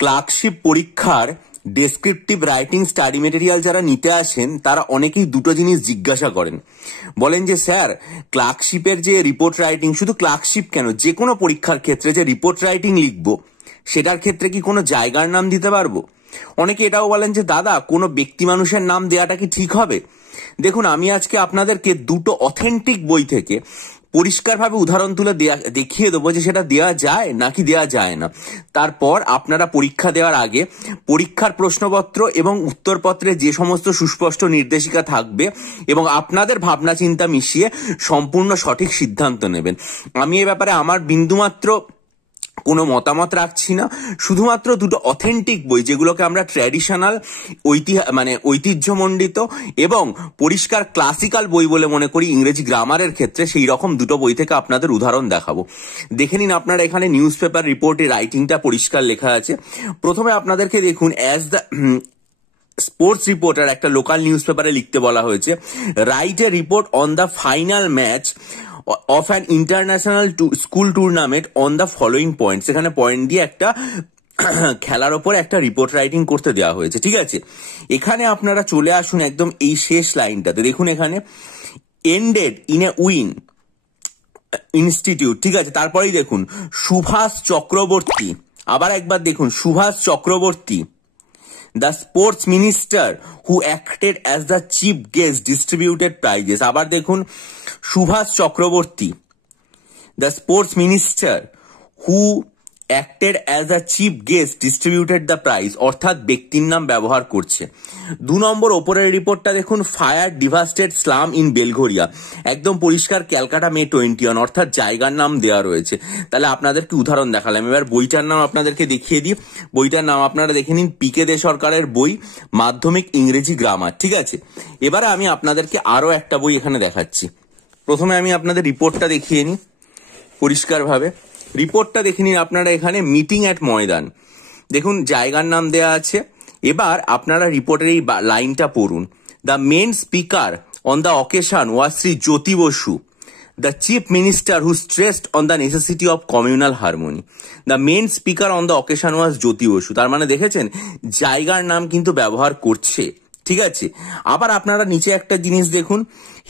Clerkship পরীক্ষার descriptive writing study material যারা নিতে আসেন তারা অনেকেই দুটো জিনিস জিজ্ঞাসা করেন। বলেন যে স্যার, ক্লার্কশিপের যে রিপোর্ট রাইটিং, শুধু ক্লার্কশিপ কেন, যে কোনো পরীক্ষার ক্ষেত্রে যে রিপোর্ট রাইটিং লিখবো সেটার ক্ষেত্রে কি কোনো জায়গার নাম দিতে পারবো? অনেকে এটাও বলেন যে দাদা, কোনো ব্যক্তি মানুষের নাম দেওয়াটা কি ঠিক হবে? দেখুন, আমি আজকে আপনাদেরকে দুটো অথেন্টিক বই থেকে পরিষ্কারভাবে উদাহরণ তুলে দেখিয়ে দেবো যে সেটা দেওয়া যায় নাকি দেওয়া যায় না। তারপর আপনারা পরীক্ষা দেওয়ার আগে পরীক্ষার প্রশ্নপত্র এবং উত্তরপত্রে যে সমস্ত সুস্পষ্ট নির্দেশিকা থাকবে এবং আপনাদের ভাবনা চিন্তা মিশিয়ে সম্পূর্ণ সঠিক সিদ্ধান্ত নেবেন। আমি এ ব্যাপারে আমার বিন্দুমাত্র কোনো মতামত রাখছি না, শুধুমাত্র দুটো অথেন্টিক বই যেগুলোকে আমরা ট্র্যাডিশনাল ঐতিহ্যমণ্ডিত এবং পরিষ্কার ক্লাসিক্যাল বই বলে মনে করি ইংরেজি গ্রামারের ক্ষেত্রে, সেই রকম দুটো বই থেকে আপনাদের উদাহরণ দেখাবো। দেখে নিন আপনারা, এখানে নিউজ পেপার রিপোর্টে রাইটিংটা পরিষ্কার লেখা আছে। প্রথমে আপনাদেরকে দেখুন, অ্যাজ দ্য স্পোর্টস রিপোর্টার একটা লোকাল নিউজ পেপারে লিখতে বলা হয়েছে, write a report on the final match of an international school tournament on the following points. এখানে পয়েন্ট দিয়ে একটা খেলার ওপর একটা রিপোর্ট রাইটিং করতে দেওয়া হয়েছে, ঠিক আছে। এখানে আপনারা চলে আসুন একদম এই শেষ লাইনটাতে, দেখুন এখানে ended in a win institute, ঠিক আছে। তারপরেই দেখুন সুভাষ চক্রবর্তী, আবার একবার দেখুন Subhash Chakraborty, the sports minister who acted as the chief guest distributed prizes। আবার দেখুন Subhash Chakraborty, the sports minister who acted as the chief guest distributed the prize, অর্থাৎ ব্যক্তির নাম ব্যবহার করছে। 2 নম্বর ওপরের রিপোর্টটা দেখুন, ফায়ার ডিভাস্টেড স্লাম ইন বেলঘরিয়া, একদম পরিষ্কার ক্যালকাটা মে 21, অর্থাৎ জায়গার নাম দেওয়া রয়েছে। তাহলে আপনাদেরকে উদাহরণ দেখালাম, এবার বইটার নাম আপনাদেরকে দেখিয়ে দিই। বইটার নাম আপনারা দেখে নিন, পিকে দে সরকারের বই মাধ্যমিক ইংরেজি গ্রামার, ঠিক আছে। এবারে আমি আপনাদেরকে আরো একটা বই এখানে দেখাচ্ছি। প্রথমে আমি আপনাদের রিপোর্টটা দেখিয়ে নিই পরিষ্কারভাবে। রিপোর্টটা দেখে নিন আপনারা, এখানে মিটিং অ্যাট ময়দান, দেখুন জায়গার নাম দেয়া আছে। এবার আপনারা রিপোর্টের এই লাইনটা পড়ুন, the main speaker on the occasion was Shri Jyoti Basu, the chief minister who stressed on the necessity of communal harmony. The main speaker on the occasion was Jyoti Basu, তার মানে দেখেছেন জায়গার নাম কিন্তু ব্যবহার করছে, ঠিক আছে। আবার আপনারা নিচে একটা জিনিস দেখুন,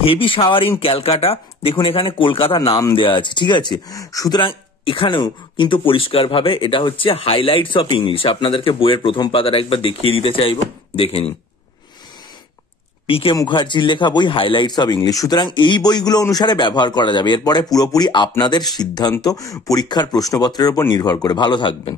হেভি শাওয়ার ইন ক্যালকাটা, দেখুন এখানে কলকাতা নাম দেওয়া আছে, ঠিক আছে। সুতরাং এখানেও কিন্তু পরিষ্কারভাবে এটা হচ্ছে হাইলাইটস অফ ইংলিশ। আপনাদেরকে বইয়ের প্রথম পাতাটা একবার দেখিয়ে দিতে চাইবো, দেখে নিন, পিকে মুখার্জির লেখা বই হাইলাইটস অফ ইংলিশ। সুতরাং এই বইগুলো অনুসারে ব্যবহার করা যাবে। এরপরে পুরোপুরি আপনাদের সিদ্ধান্ত পরীক্ষার প্রশ্নপত্রের উপর নির্ভর করে। ভালো থাকবেন।